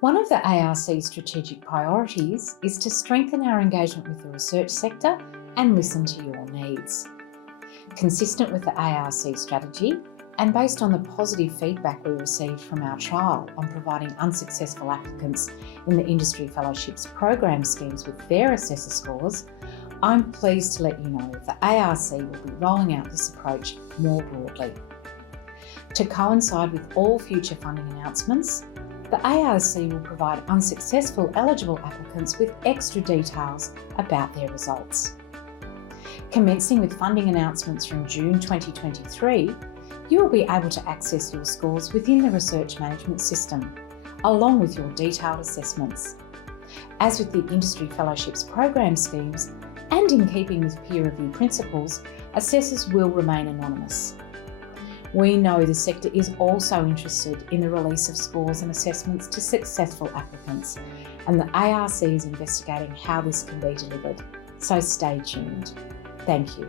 One of the ARC's strategic priorities is to strengthen our engagement with the research sector and listen to your needs. Consistent with the ARC strategy, and based on the positive feedback we received from our trial on providing unsuccessful applicants in the Industry Fellowships program schemes with their Assessor Scores, I'm pleased to let you know that the ARC will be rolling out this approach more broadly. To coincide with all future funding announcements, the ARC will provide unsuccessful eligible applicants with extra details about their results. Commencing with funding announcements from June 2023, you will be able to access your scores within the research management system, along with your detailed assessments. As with the Industry Fellowships program schemes, and in keeping with peer review principles, assessors will remain anonymous. We know the sector is also interested in the release of scores and assessments to successful applicants, and the ARC is investigating how this can be delivered. So stay tuned. Thank you.